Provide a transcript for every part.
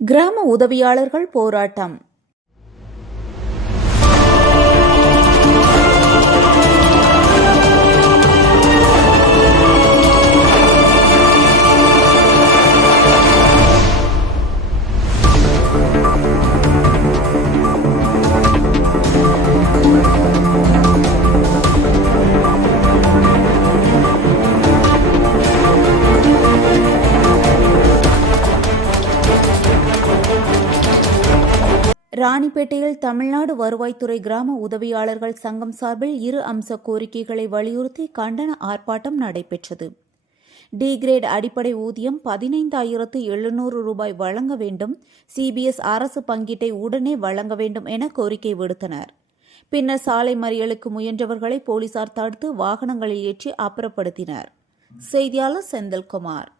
கிராம உதவியாளர்கள் போராட்டம். ராணிப்பேட்டையில் தமிழ்நாடு வருவாய்த்துறை கிராம உதவியாளர்கள் சங்கம் சார்பில் 2 அம்ச கோரிக்கைகளை வலியுறுத்தி கண்டன ஆர்ப்பாட்டம் நடைபெற்றது. டி கிரேட் அடிப்படை ஊதியம் 15,700 ரூபாய் வழங்க வேண்டும், சிபிஎஸ் அரசு பங்கீட்டை உடனே வழங்க வேண்டும் என கோரிக்கை விடுத்தனர். பின்னர் சாலை மறியலுக்கு முயன்றவர்களை போலீசார் தடுத்து வாகனங்களில் ஏற்றி அப்புறப்படுத்தினர். செய்தியாளர் செந்தில்குமார்.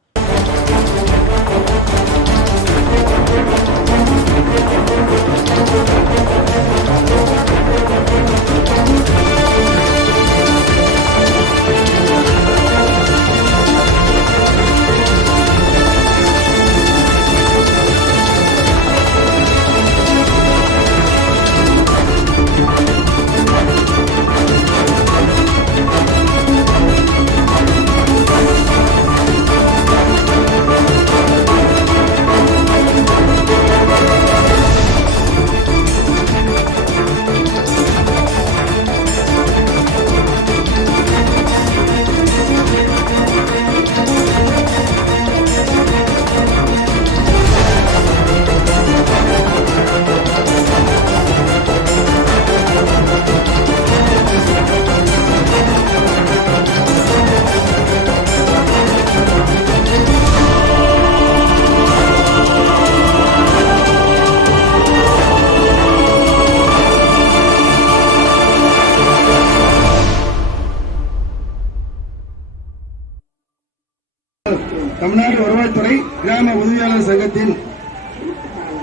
தமிழ்நாடு வருவாய்த்துறை கிராம உதவியாளர் சங்கத்தின்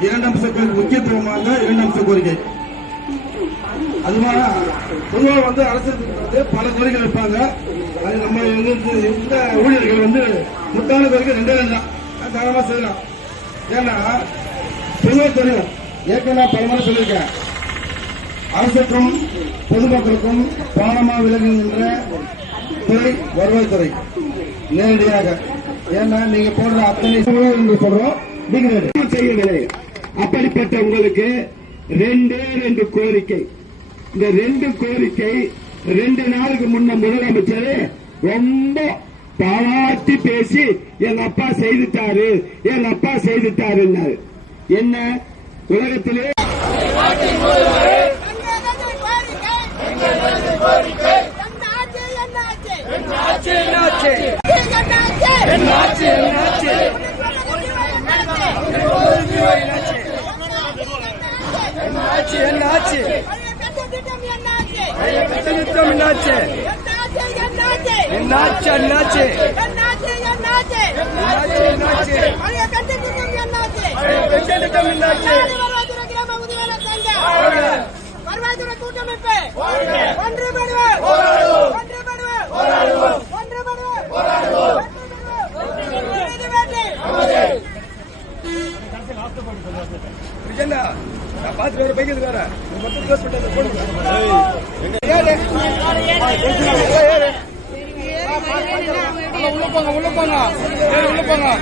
2 அம்சங்களுக்கு முக்கியத்துவமாக 2 அம்ச கோரிக்கை. அதுவாக பொதுவாக அரசு பல கோரிக்கைகள் வைப்பாங்க. அது நம்ம இந்த ஊழியர்கள் முக்கால கோரிக்கை 2 தான் தாராளமா செய்யலாம். ஏன்னா பொதுவாக தெரியும், ஏற்கனவே பல முறை சொல்லியிருக்கேன், அரசுக்கும் பொதுமக்களுக்கும் பாலமாக விளங்குகின்ற துறை வருவாய்த்துறை நேரடியாக. ஏன்னா நீங்க போடுற அத்தனை என்று சொல்றோம் செய்யவில்லை. அப்படிப்பட்ட உங்களுக்கு 2 கோரிக்கை. இந்த 2 கோரிக்கை 2 நாளுக்கு முன்ன முதலமைச்சர் ரொம்ப பாராட்டி பேசி என் அப்பா செய்துட்டாரு என்ன உலகத்திலே உள்ள போங்க.